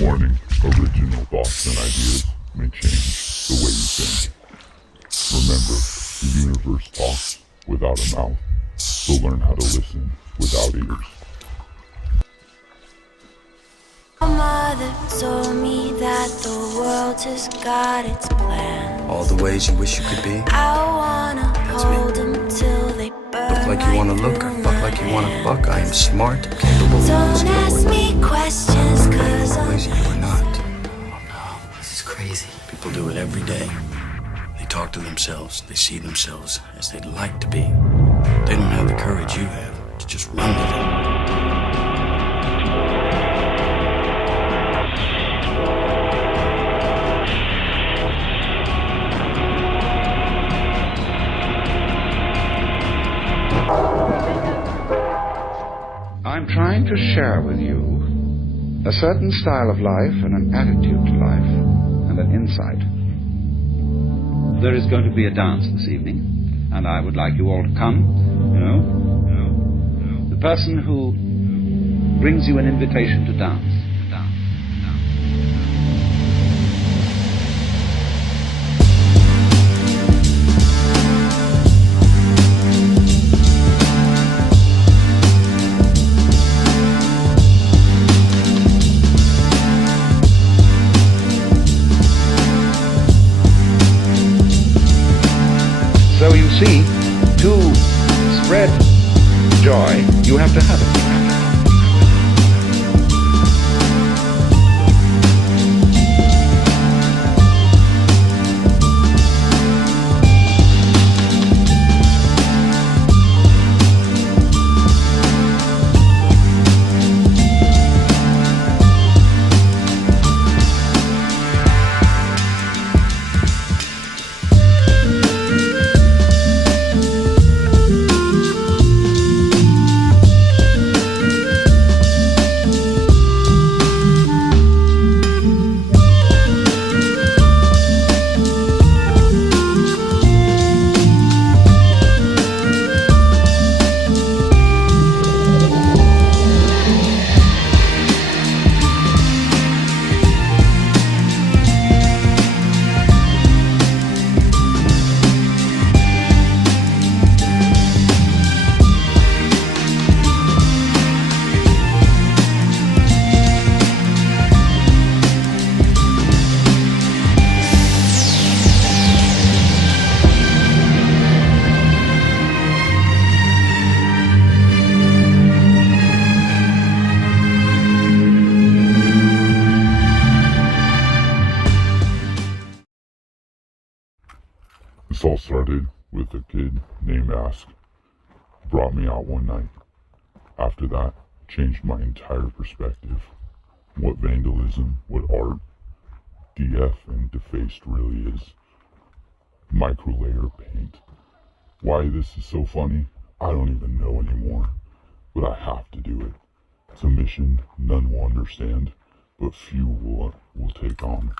Warning, original thoughts and ideas may change the way you think. Remember, the universe talks without a mouth, so learn how to listen without ears. My mother told me that the world has got its plan. All the ways you wish you could be. I wanna hold them till they burn. Look like you wanna look, or fuck like you wanna fuck. I am smart, capable, Don't ask me questions, cause I'm crazy you are not. Oh no, this is crazy. People do it every day. They talk to themselves. They see themselves as they'd like to be. They don't have the courage you have to just run with it. I'm trying to share with you a certain style of life and an attitude to life and an insight. There is going to be a dance this evening, and I would like you all to come. The person who brings you an invitation to dance. So you see, to spread joy, you have to have it. This all started with a kid named Ask. Brought me out one night. After that, changed my entire perspective. What vandalism, what art, DF and defaced really is. Microlayer paint. Why this is so funny, I don't even know anymore. But I have to do it. It's a mission none will understand, but few will take on.